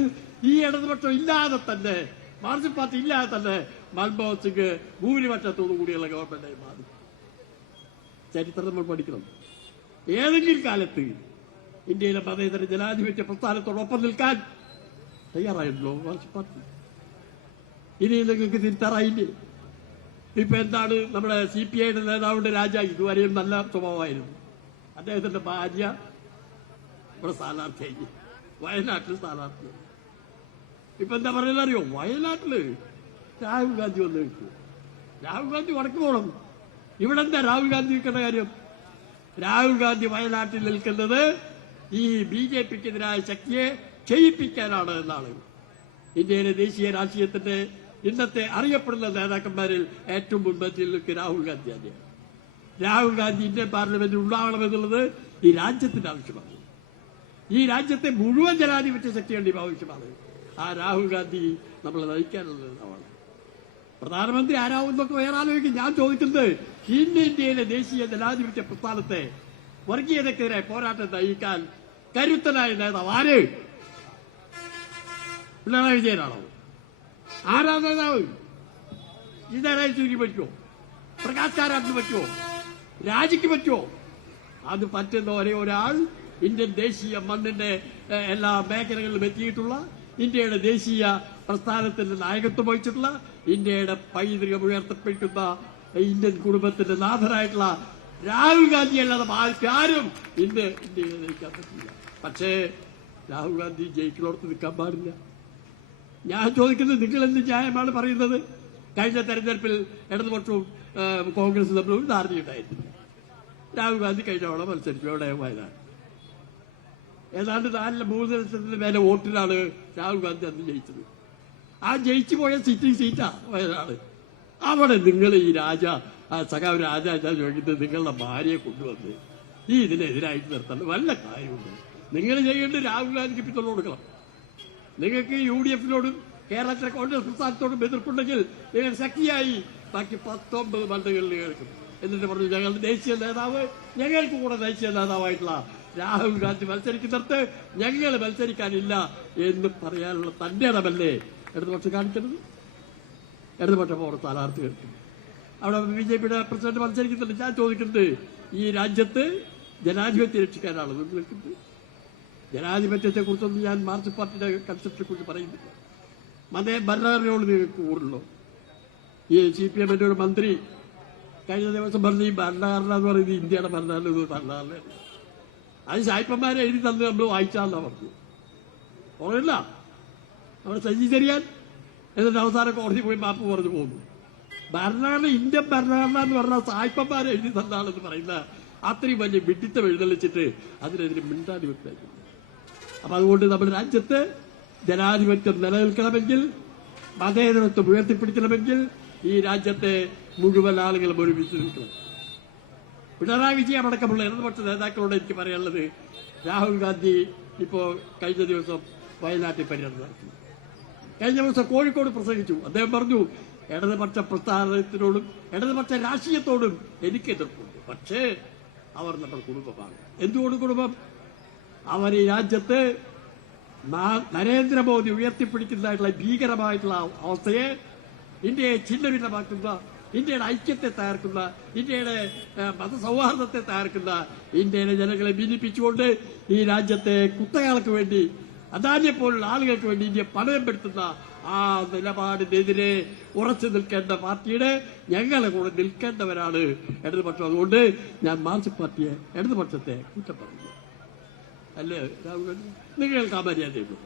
ഈ ഇടതുപക്ഷം ഇല്ലാതെ തന്നെ, മാർക്സിസ്റ്റ് പാർട്ടി ഇല്ലാതെ തന്നെ മൻമോഹൻ സിംഗ് ഭൂരിപക്ഷത്തോടു കൂടിയുള്ള ഗവൺമെന്റായി മാറി. ചരിത്രം നമ്മൾ പഠിക്കണം. ഏതെങ്കിലും കാലത്ത് ഇന്ത്യയിലെ മതേതര ജനാധിപത്യ പ്രസ്ഥാനത്തോടൊപ്പം നിൽക്കാൻ തയ്യാറായിട്ടുള്ളൂ മാർക്സിസ്റ്റ് പാർട്ടി. ഇനി നിങ്ങൾക്ക് തിരുത്താറായില്ലേ? ഇപ്പൊ എന്താണ്, നമ്മുടെ CPIയുടെ നേതാവിന്റെ രാജ ഇതുവരെയും നല്ല സ്വഭാവമായിരുന്നു. അദ്ദേഹത്തിന്റെ ഭാര്യ ഇവിടെ സ്ഥാനാർത്ഥിയായി, വയനാട്ടിൽ സ്ഥാനാർത്ഥി. ഇപ്പൊ എന്താ പറയുന്നത് അറിയോ? വയനാട്ടില് രാഹുൽ ഗാന്ധി വന്ന് നിൽക്കും. രാഹുൽ ഗാന്ധി വടക്ക് പോകണം. ഇവിടെ എന്താ രാഹുൽ ഗാന്ധി നിൽക്കേണ്ട കാര്യം? രാഹുൽ ഗാന്ധി വയനാട്ടിൽ നിൽക്കുന്നത് ഈ BJPക്കെതിരായ ശക്തിയെ ക്ഷയിപ്പിക്കാനാണ് എന്നാണ്. ഇന്ത്യയിലെ ദേശീയ രാഷ്ട്രീയത്തിന്റെ ഇന്നത്തെ അറിയപ്പെടുന്ന നേതാക്കന്മാരിൽ ഏറ്റവും മുൻപന്തിയിൽ നിൽക്കുന്ന രാഹുൽ ഗാന്ധിയാണ്. രാഹുൽ ഗാന്ധി ഇന്ത്യൻ പാർലമെന്റിൽ ഉണ്ടാവണമെന്നുള്ളത് ഈ രാജ്യത്തിന്റെ ആവശ്യമാണ്. ഈ രാജ്യത്തെ മുഴുവൻ ജനാധിപത്യ ശക്തികളുടെയും ആവശ്യമാണ്. ആ രാഹുൽ ഗാന്ധി നമ്മളെ നയിക്കാനുള്ള നേതാവാണ്. പ്രധാനമന്ത്രി ആരാവുന്നൊക്കെ വേറെ ആലോചിക്കും. ഞാൻ ചോദിക്കുന്നത്, ഇന്ത്യയിലെ ദേശീയ ജനാധിപത്യ പ്രസ്ഥാനത്തെ വർഗീയതക്കെതിരെ പോരാട്ടം നയിക്കാൻ കരുത്തനായ നേതാവ് ആര്? പിണറായി വിജയനാണോ? ആരാ നേതാവ്? ഇതാരായി ചുരുക്കി പറ്റുമോ? പ്രകാശ് കാരാട്ടിന് പറ്റുമോ? രാജിക്ക് പറ്റുമോ? അത് പറ്റുന്ന ഒരേ ഒരാൾ ഇന്ത്യൻ ദേശീയ മണ്ണിന്റെ എല്ലാ മേഖലകളിലും എത്തിയിട്ടുള്ള, ഇന്ത്യയുടെ ദേശീയ പ്രസ്ഥാനത്തിന്റെ നായകത്വം വഹിച്ചിട്ടുള്ള, ഇന്ത്യയുടെ പൈതൃകം ഉയർത്തപ്പെട്ടിട്ടുള്ള ഇന്ത്യൻ കുടുംബത്തിന്റെ നാഥനായിട്ടുള്ള രാഹുൽ ഗാന്ധി അല്ലാതെ ആരും ഇന്ന് ഇന്ത്യയെ നയിക്കാൻ പറ്റില്ല. പക്ഷേ രാഹുൽ ഗാന്ധി ജയിക്കുന്നിടത്ത് നിൽക്കാൻ പാടില്ല. ഞാൻ ചോദിക്കുന്നത്, നിങ്ങൾ എന്ത് ന്യായമാണ് പറയുന്നത്? കഴിഞ്ഞ തെരഞ്ഞെടുപ്പിൽ ഇടതുപക്ഷവും കോൺഗ്രസും തമ്മിൽ ഒരു ധാരണയുണ്ടായിരുന്നു. രാഹുൽ ഗാന്ധി കഴിഞ്ഞ തവണ മത്സരിച്ചു. എവിടെ? വയനാട്. ഏതാണ്ട് 3 ലക്ഷത്തിന് മേലെ വോട്ടിലാണ് രാഹുൽ ഗാന്ധി അന്ന് ജയിച്ചത്. ആ ജയിച്ചു പോയ സിറ്റിംഗ് സീറ്റാ വയനാട്. അവിടെ നിങ്ങൾ ഈ സഖാവ് രാജ ഞാൻ ചോദിക്കുന്നത്, നിങ്ങളുടെ ഭാര്യയെ കൊണ്ടുവന്ന് ഈ ഇതിനെതിരായിട്ട് നിർത്തേണ്ട വല്ല കാര്യമുണ്ട്? നിങ്ങൾ ചെയ്യേണ്ടത് രാഹുൽ ഗാന്ധിക്ക് പിന്തുണ കൊടുക്കണം. നിങ്ങൾക്ക് UDF-നോടും കേരളത്തിലെ കോൺഗ്രസ് പ്രസ്ഥാനത്തോടും എതിർപ്പുണ്ടെങ്കിൽ നിങ്ങൾ ശക്തിയായി ബാക്കി 19 മണ്ഡലങ്ങളിൽ കേൾക്കും. എന്നിട്ട് പറഞ്ഞു, ഞങ്ങളുടെ ദേശീയ നേതാവ്, ഞങ്ങൾക്ക് കൂടെ ദേശീയ നേതാവായിട്ടുള്ള രാഹുൽ ഗാന്ധി മത്സരിക്കുന്നിടത്ത് ഞങ്ങൾ മത്സരിക്കാനില്ല എന്ന് പറയാനുള്ള തന്റെ ഇടമല്ലേ ഇടതുപക്ഷം കാണിക്കുന്നത്? ഇടതുപക്ഷം പോണ സ്ഥാനാർത്ഥി കേൾക്കുന്നു. അവിടെ BJP-യുടെ പ്രസിഡന്റ് മത്സരിക്കുന്നുണ്ട്. ഞാൻ ചോദിക്കുന്നത്, ഈ രാജ്യത്ത് ജനാധിപത്യം രക്ഷിക്കാനാണ് നിൽക്കുന്നത്. ജനാധിപത്യത്തെക്കുറിച്ചൊന്നും ഞാൻ മാർക്സിസ്റ്റ് പാർട്ടിയുടെ കൺസെപ്റ്റിനെ കുറിച്ച് പറയുന്നില്ല. ഭരണഘടനയോട് നിങ്ങൾക്ക് കൂടുതലോ? ഈ CPM-ന്റെ ഒരു മന്ത്രി കഴിഞ്ഞ ദിവസം പറഞ്ഞു, ഈ ഭരണഘടന എന്ന് പറയുന്നത് ഇന്ത്യയുടെ ഭരണഘടനയാണ്. അത് സായിപ്പന്മാരെ എഴുതി തന്ന് നമ്മൾ വായിച്ചാന്നാ പറഞ്ഞു. ഓർമ്മയില്ല? അവിടെ സജ്ജീകരിക്കാൻ എന്നിട്ട് അവസാനം കോടതി പോയി മാപ്പ് പറഞ്ഞു പോകുന്നു. ഭരണഘടന, ഇന്ത്യൻ ഭരണഘടന എന്ന് പറഞ്ഞാൽ സായിപ്പന്മാരെ എഴുതി തന്നാണെന്ന് പറയുന്ന അത്രയും വലിയ വിഡിത്തം എഴുന്നള്ളിച്ചിട്ട് അതിനെതിരെ മിണ്ടാടി വെക്കായിരുന്നു. അപ്പൊ അതുകൊണ്ട് നമ്മുടെ രാജ്യത്ത് ജനാധിപത്യം നിലനിൽക്കണമെങ്കിൽ, മതേതരത്വം ഉയർത്തിപ്പിടിക്കണമെങ്കിൽ ഈ രാജ്യത്തെ മുഴുവൻ ആളുകളും ഒരുമിച്ച് നിൽക്കണം. പിണറായി വിജയൻ അടക്കമുള്ള ഇടതുപക്ഷ നേതാക്കളോട് എനിക്ക് പറയാനുള്ളത്, രാഹുൽ ഗാന്ധി ഇപ്പോ കഴിഞ്ഞ ദിവസം വയനാട്ടിൽ പര്യടനം നടത്തി. കഴിഞ്ഞ ദിവസം കോഴിക്കോട് പ്രസംഗിച്ചു. അദ്ദേഹം പറഞ്ഞു, ഇടതുപക്ഷ പ്രസ്ഥാനത്തിനോടും ഇടതുപക്ഷ രാഷ്ട്രീയത്തോടും എനിക്ക് എതിർപ്പുണ്ട്, പക്ഷേ അവർ നമ്മുടെ കുടുംബമാണ്. എന്തുകൊണ്ട് കുടുംബം? അവർ ഈ രാജ്യത്ത് നരേന്ദ്രമോദി ഉയർത്തിപ്പിടിക്കുന്നതായിട്ടുള്ള ഭീകരമായിട്ടുള്ള അവസ്ഥയെ, ഇന്ത്യയെ ഛിന്നഭിന്നമാക്കുന്ന, ഇന്ത്യയുടെ ഐക്യത്തെ തകർക്കുന്ന, ഇന്ത്യയുടെ മതസൗഹാർദ്ദത്തെ തകർക്കുന്ന, ഇന്ത്യയിലെ ജനങ്ങളെ ഭിന്നിപ്പിച്ചുകൊണ്ട് ഈ രാജ്യത്തെ കുത്തകൾക്ക് വേണ്ടി, അദാനിയെ പോലുള്ള ആളുകൾക്ക് വേണ്ടി ഇന്ത്യ പണയപ്പെടുത്തുന്ന ആ നിലപാടിനെതിരെ ഉറച്ചു നിൽക്കേണ്ട പാർട്ടിയുടെ ഞങ്ങളെ കൂടെ നിൽക്കേണ്ടവരാണ് ഇടതുപക്ഷം. അതുകൊണ്ട് ഞാൻ മാർക്സിസ്റ്റ് പാർട്ടിയെ, ഇടതുപക്ഷത്തെ കുറ്റം പറഞ്ഞു. അല്ലേ രാഹുൽ ഗാന്ധി? നിങ്ങൾക്ക് ആ മര്യാദയുള്ളൂ.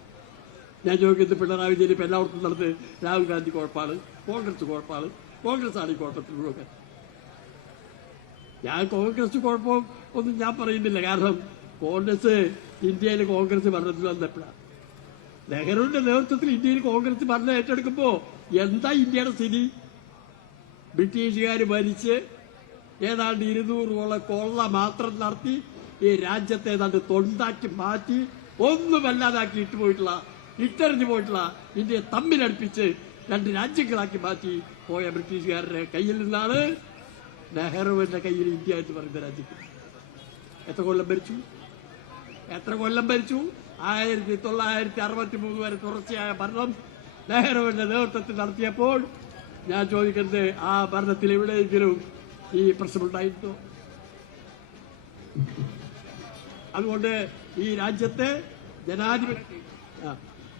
ഞാൻ ചോദിക്കുന്നത്, പിണറായി വിജയൻ ഇപ്പം എല്ലാവർക്കും നടന്ന് രാഹുൽ ഗാന്ധി കുഴപ്പമാണ്, കോൺഗ്രസ് കുഴപ്പമാണ്, കോൺഗ്രസ് ഈ കുഴപ്പത്തിൽ മുഴുവൻ. ഞാൻ കോൺഗ്രസ് കുഴപ്പം ഒന്നും ഞാൻ പറയുന്നില്ല. കാരണം കോൺഗ്രസ് ഇന്ത്യയിൽ കോൺഗ്രസ് ഭരണത്തിൽ വന്നപ്പോഴാണ്. നെഹ്റുവിന്റെ നേതൃത്വത്തിൽ ഇന്ത്യയിൽ കോൺഗ്രസ് ഭരണം ഏറ്റെടുക്കുമ്പോ എന്താ ഇന്ത്യയുടെ സ്ഥിതി? ബ്രിട്ടീഷുകാർ ഭരിച്ച് ഏതാണ്ട് 200 കൊള്ള മാത്രം നടത്തി ഈ രാജ്യത്തെ ഏതാണ്ട് തൊണ്ടാക്കി മാറ്റി ഒന്നുമല്ലാതാക്കി ഇട്ടെറിഞ്ഞു പോയിട്ടുള്ള ഇന്ത്യയെ തമ്മിലടുപ്പിച്ച് 2 രാജ്യങ്ങളാക്കി മാറ്റി പോയ ബ്രിട്ടീഷുകാരുടെ കയ്യിൽ നിന്നാണ് നെഹ്റുവിന്റെ കയ്യിൽ ഇന്ത്യ എന്ന് പറയുന്ന രാജ്യത്ത് എത്ര കൊല്ലം ഭരിച്ചു? 1963 വരെ തുടർച്ചയായ ഭരണം നെഹ്റുവിന്റെ നേതൃത്വത്തിൽ നടത്തിയപ്പോൾ ഞാൻ ചോദിക്കുന്നത്, ആ ഭരണത്തിൽ എവിടെയെങ്കിലും ഈ പ്രശ്നമുണ്ടായിരുന്നോ? അതുകൊണ്ട് ഈ രാജ്യത്തെ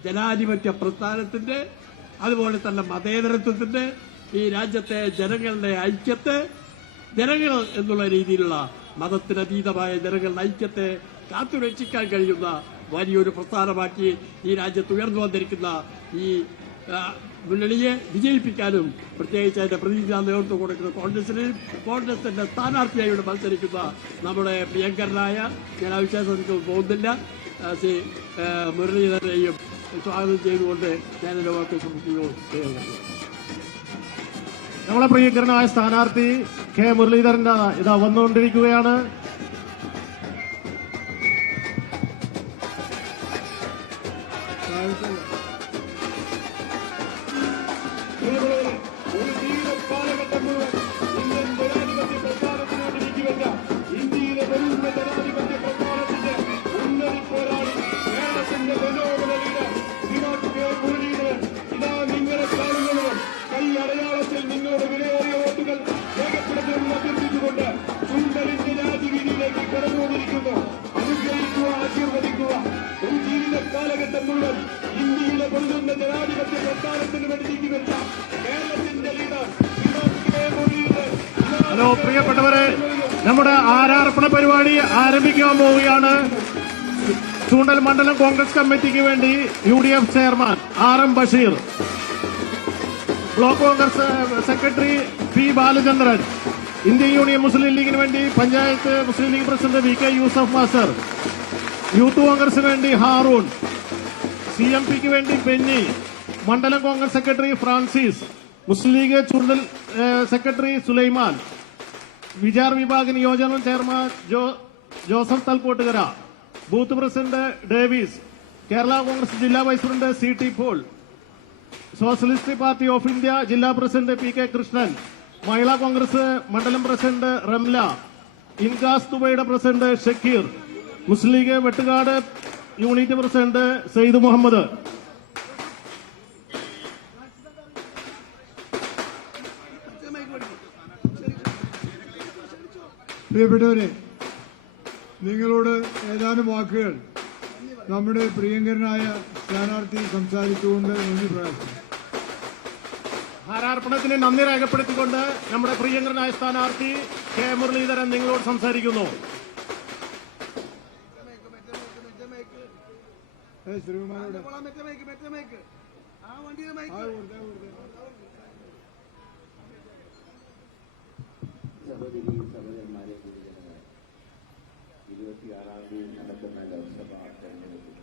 ജനാധിപത്യ പ്രസ്ഥാനത്തിന്റെ, അതുപോലെ തന്നെ മതേതരത്വത്തിന്റെ, ഈ രാജ്യത്തെ ജനങ്ങളുടെ ഐക്യത്തെ, ജനങ്ങൾ എന്നുള്ള രീതിയിലുള്ള മതത്തിനതീതമായ ജനങ്ങളുടെ ഐക്യത്തെ കാത്തുരക്ഷിക്കാൻ കഴിയുന്ന വലിയൊരു പ്രസ്ഥാനമാക്കി ഈ രാജ്യത്ത് ഉയർന്നു വന്നിരിക്കുന്ന ഈ മുന്നണിയെ വിജയിപ്പിക്കാനും, പ്രത്യേകിച്ച് അതിന്റെ പ്രതിനിധിയാ നേതൃത്വം കൊടുക്കുന്ന കോൺഗ്രസിന്റെ സ്ഥാനാർത്ഥിയായി ഇവിടെ മത്സരിക്കുന്ന നമ്മുടെ പ്രിയങ്കരനായ, ഞാൻ അവിശ്വാസത്തിൽ പോകുന്നില്ല, ശ്രീ മുരളീധരനെയും സ്വാഗതം ചെയ്തുകൊണ്ട് ഞാൻ എന്റെ വാക്ക് ശ്രമിക്കുന്നു. നമ്മളെ പ്രിയങ്കരനായ സ്ഥാനാർത്ഥി K. മുരളീധരൻ ഇതാ വന്നുകൊണ്ടിരിക്കുകയാണ്. പ്രിയമുള്ളവരെ, ഒരു കാലഘട്ടം മുഴുവൻ ഇന്ത്യൻ ജനാധിപത്യ പ്രസ്ഥാനത്തിന് വേണ്ടി നീക്കിവെച്ച ഇന്ത്യയിലെ വരുന്ന ജനാധിപത്യ പ്രസ്ഥാനത്തിന്റെ ഉന്നതി പോരാളി കേരളത്തിന്റെ ബഹുമാന ലീഡർ ശ്രീനാഥ് കെ മുരളീധരൻ ഇതാ നിങ്ങളെ കാണുന്നത് കൈ അടയാളത്തിൽ നിങ്ങളുടെ വിലയേറിയ വോട്ടുകൾ രേഖപ്പെടുത്തണമെന്ന് അഭ്യർത്ഥിച്ചുകൊണ്ട് ചുണ്ടലിന്റെ രാജവീതിയിലേക്ക് കടന്നുകൊണ്ടിരിക്കുന്നു. അനുഗ്രഹിക്കുക, ആശീർവദിക്കുക. ഒരു ജീവിത കാലഘട്ടം മുഴുവൻ ഇന്ത്യയിലെ പൊതുജന ജനാധിപത്യ പ്രസ്ഥാനത്തിന് വേണ്ടി നീക്കിവെച്ച കേരളത്തിന്റെ leader Srinath K Muraleedharan. Hello പ്രിയപ്പെട്ടവരെ, നമ്മുടെ ആരാർപ്പണ പരിപാടി ആരംഭിക്കാൻ പോവുകയാണ്. ചൂണ്ടൽ മണ്ഡലം കോൺഗ്രസ് കമ്മിറ്റിക്ക് വേണ്ടി UDF chairman RM Basheer, block Congress secretary P Balachandran, Indian Union Muslim ലീഗിന് വേണ്ടി panchayat Muslim League president VK Yusuf master, youth കോൺഗ്രസിന് വേണ്ടി ഹാറൂൺ, CMPക്ക് വേണ്ടി ബെന്നി, മണ്ഡലം Congress secretary Francis, Muslim League Choondal secretary Sulaiman, Vichar Vibhag നിയോജനം chairman Joseph Thalakottukara, booth president Davis, Kerala Congress ജില്ലാ vice president CT Paul, socialist party of India ജില്ലാ പ്രസിഡന്റ് PK കൃഷ്ണൻ, മഹിളാ കോൺഗ്രസ് മണ്ഡലം president Ramla, INCAS ദുബൈയുടെ president Shakeer, Muslim League Vettukad unit president Syed Muhammad. പ്രിയപ്പെട്ടവരെ, നിങ്ങളോട് ഏതാനും വാക്കുകൾ നമ്മുടെ പ്രിയങ്കരനായ സ്ഥാനാർത്ഥി സംസാരിച്ചുകൊണ്ട് നന്ദി പ്രകാശിക്കും. ഹാരാർപ്പണത്തിന് നന്ദി രേഖപ്പെടുത്തിക്കൊണ്ട് നമ്മുടെ പ്രിയങ്കരനായ സ്ഥാനാർത്ഥി K മുരളീധരൻ നിങ്ങളോട് സംസാരിക്കുന്നു. ശ്രീകുമാരോട് സഹോദരി സഹോദരന്മാരെ, ഗുരുജനങ്ങളെ, 26-ാം തീയതി നടക്കുന്ന ലോക്സഭാ തെരഞ്ഞെടുപ്പിൽ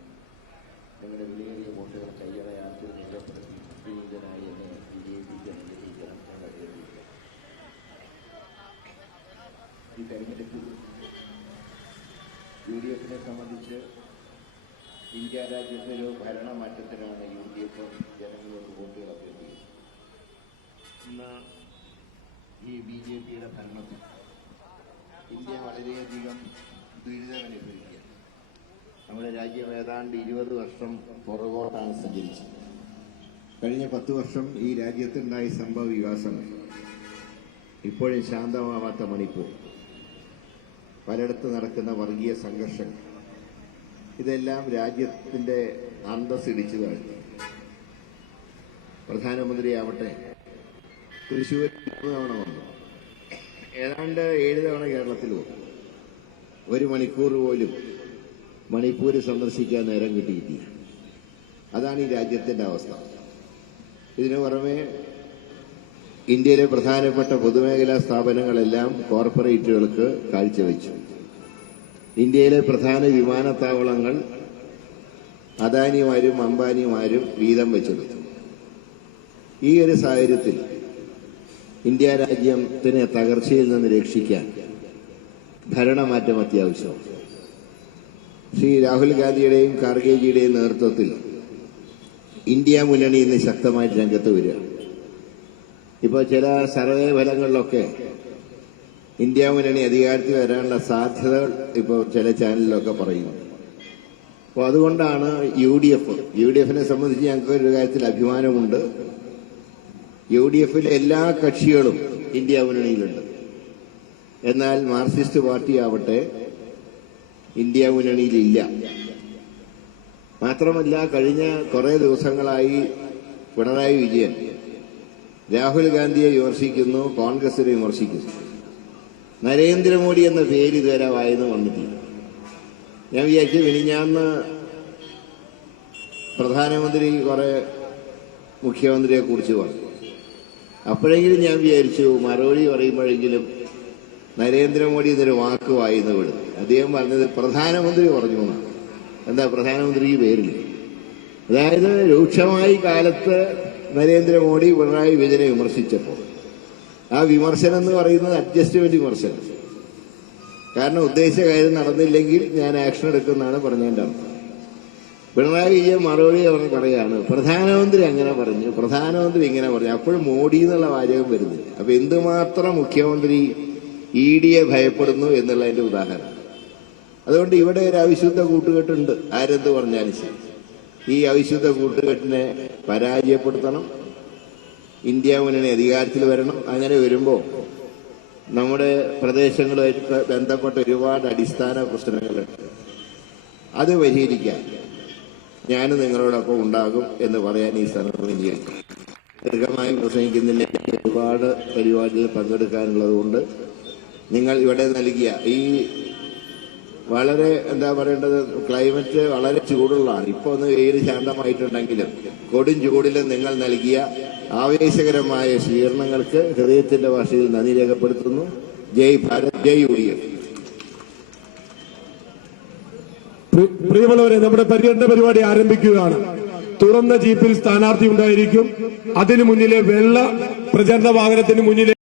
നിങ്ങളുടെ വിലയേറിയ വോട്ടുകൾ കയ്യറയാക്കി രേഖപ്പെടുത്തി വിനീതനായി എന്നെ വിജയിപ്പിക്കാൻ അനുഗ്രഹിക്കണം എന്ന് അഭ്യർത്ഥിക്കുക. ഈ തെരഞ്ഞെടുപ്പിൽ UDFനെ സംബന്ധിച്ച് ഇന്ത്യ രാജ്യത്തൊരു ഭരണമാറ്റത്തിനാണ് UDF ജനങ്ങളോട് വോട്ടുകൾ അഭ്യർത്ഥിക്കുന്നത്. ഇന്ന് ഈ BJPയുടെ ഭരണത്തിൽ ഇന്ത്യ വളരെയധികം ദുരിതമനുഭവിക്കുക. നമ്മുടെ രാജ്യം ഏതാണ്ട് 20 വർഷം പുറകോട്ടാണ് സഞ്ചരിച്ചത്. കഴിഞ്ഞ 10 വർഷം ഈ രാജ്യത്തുണ്ടായ സംഭവ വികാസങ്ങൾ, ഇപ്പോഴും ശാന്തമാവാത്ത മണിപ്പൂർ, പലയിടത്ത് നടക്കുന്ന വർഗീയ സംഘർഷങ്ങൾ, ഇതെല്ലാം രാജ്യത്തിന്റെ അന്തസ് ഇടിച്ചു താഴ്ത്തി. പ്രധാനമന്ത്രിയാവട്ടെ തൃശ്ശൂർ 3 തവണ വന്നു, ഏതാണ്ട് 7 തവണ കേരളത്തിൽ വന്നു. 1 മണിക്കൂർ പോലും മണിപ്പൂർ സന്ദർശിക്കാൻ നേരം കിട്ടിയിട്ടില്ല. അതാണ് ഈ രാജ്യത്തിന്റെ അവസ്ഥ. ഇതിനു പുറമെ ഇന്ത്യയിലെ പ്രധാനപ്പെട്ട പൊതുമേഖലാ സ്ഥാപനങ്ങളെല്ലാം കോർപ്പറേറ്റുകൾക്ക് കാഴ്ചവെച്ചു. ഇന്ത്യയിലെ പ്രധാന വിമാനത്താവളങ്ങൾ അദാനിമാരും അംബാനിമാരും വീതം വെച്ചെടുത്തു. ഈ ഒരു സാഹചര്യത്തിൽ ഇന്ത്യ രാജ്യത്തിനെ തകർച്ചയിൽ നിന്ന് രക്ഷിക്കാൻ ഭരണമാറ്റം അത്യാവശ്യമാണ്. ശ്രീ രാഹുൽ ഗാന്ധിയുടെയും ഖാർഗെജിയുടെയും നേതൃത്വത്തിൽ ഇന്ത്യ മുന്നണി ഇന്ന് ശക്തമായിട്ട് രംഗത്ത് വരിക. ഇപ്പോൾ ചില സർവേ ഫലങ്ങളിലൊക്കെ ഇന്ത്യ മുന്നണി അധികാരത്തിൽ വരാനുള്ള സാധ്യതകൾ ഇപ്പോൾ ചില ചാനലിലൊക്കെ പറയുന്നു. അപ്പോൾ അതുകൊണ്ടാണ് UDFനെ സംബന്ധിച്ച് ഞങ്ങൾക്ക് ഒരു കാര്യത്തിൽ അഭിമാനമുണ്ട്. UDFിലെ എല്ലാ കക്ഷികളും ഇന്ത്യ മുന്നണിയിലുണ്ട്. എന്നാൽ മാർക്സിസ്റ്റ് പാർട്ടി ആവട്ടെ ഇന്ത്യ മുന്നണിയിലില്ല. മാത്രമല്ല, കഴിഞ്ഞ കുറെ ദിവസങ്ങളായി പിണറായി വിജയൻ രാഹുൽ ഗാന്ധിയെ വിമർശിക്കുന്നു, കോൺഗ്രസിനെ വിമർശിക്കുന്നു. നരേന്ദ്രമോദി എന്ന പേര് ഇതുവരെ വായന്ന് വന്നിട്ടില്ല. ഞാൻ വിചാരിച്ചു മിനിഞ്ഞാന്ന് പ്രധാനമന്ത്രി കുറെ മുഖ്യമന്ത്രിയെ കുറിച്ച് പറഞ്ഞു. അപ്പോഴെങ്കിലും ഞാൻ വിചാരിച്ചു മറുപടി പറയുമ്പോഴെങ്കിലും നരേന്ദ്രമോദി എന്നൊരു വാക്ക് വായിന്ന് വിടും. അദ്ദേഹം പറഞ്ഞത് പ്രധാനമന്ത്രി പറഞ്ഞു എന്നാണ്. എന്താ പ്രധാനമന്ത്രിക്ക് പേരില്ല? അതായത് രൂക്ഷമായി കാലത്ത് നരേന്ദ്രമോദി പിണറായി വിജയനെ വിമർശിച്ചപ്പോൾ ആ വിമർശനം എന്ന് പറയുന്നത് അഡ്ജസ്റ്റ്മെന്റ് വിമർശനം. കാരണം ഉദ്ദേശിച്ച കാര്യം നടന്നില്ലെങ്കിൽ ഞാൻ ആക്ഷൻ എടുക്കുമെന്നാണ് പറഞ്ഞതിന്റെ അർത്ഥം. പിണറായി വിജയൻ മറുപടി പറയാണ് പ്രധാനമന്ത്രി അങ്ങനെ പറഞ്ഞു, പ്രധാനമന്ത്രി ഇങ്ങനെ പറഞ്ഞു. അപ്പോഴും മോഡി എന്നുള്ള വാചകം വരുന്നില്ല. അപ്പൊ എന്തുമാത്രം മുഖ്യമന്ത്രി EDയെ ഭയപ്പെടുന്നു എന്നുള്ളതിന്റെ ഉദാഹരണം. അതുകൊണ്ട് ഇവിടെ ഒരു അവിശുദ്ധ കൂട്ടുകെട്ടുണ്ട്. ആരെന്ത് പറഞ്ഞാലും ശരി, ഈ അവിശുദ്ധ കൂട്ടുകെട്ടിനെ പരാജയപ്പെടുത്തണം. ഇന്ത്യ മുന്നണി അധികാരത്തിൽ വരണം. അങ്ങനെ വരുമ്പോൾ നമ്മുടെ പ്രദേശങ്ങളുമായിട്ട് ബന്ധപ്പെട്ട ഒരുപാട് അടിസ്ഥാന പ്രശ്നങ്ങളുണ്ട്. അത് പരിഹരിക്കാൻ ഞാൻ നിങ്ങളോടൊപ്പം ഉണ്ടാകും എന്ന് പറയാൻ ഈ സന്ദർഭം ചെയ്യും. ദീർഘമായി പ്രസംഗിക്കുന്നില്ല. ഒരുപാട് പരിപാടിയിൽ പങ്കെടുക്കാനുള്ളതുകൊണ്ട് നിങ്ങൾ ഇവിടെ നൽകിയ ഈ വളരെ എന്താ പറയേണ്ടത്, ക്ലൈമറ്റ് വളരെ ചൂടുള്ളതാണ്. ഇപ്പൊ ഒന്ന് വെയിൽ ശാന്തമായിട്ടുണ്ടെങ്കിലും കൊടും ചൂടിലും നിങ്ങൾ നൽകിയ ആവേശകരമായ സ്വീകരണങ്ങൾക്ക് ഹൃദയത്തിന്റെ ഭാഷയിൽ നന്ദി രേഖപ്പെടുത്തുന്നു. ജയ് ഭാരത്, ജയ് UDF. പ്രിയമുള്ളവരെ, നമ്മുടെ പര്യടന പരിപാടി ആരംഭിക്കുകയാണ്. തുറന്ന ജീപ്പിൽ സ്ഥാനാർത്ഥി ഉണ്ടായിരിക്കും. അതിനു മുന്നിലെ വെള്ള പ്രചരണ വാഹനത്തിന് മുന്നിലെ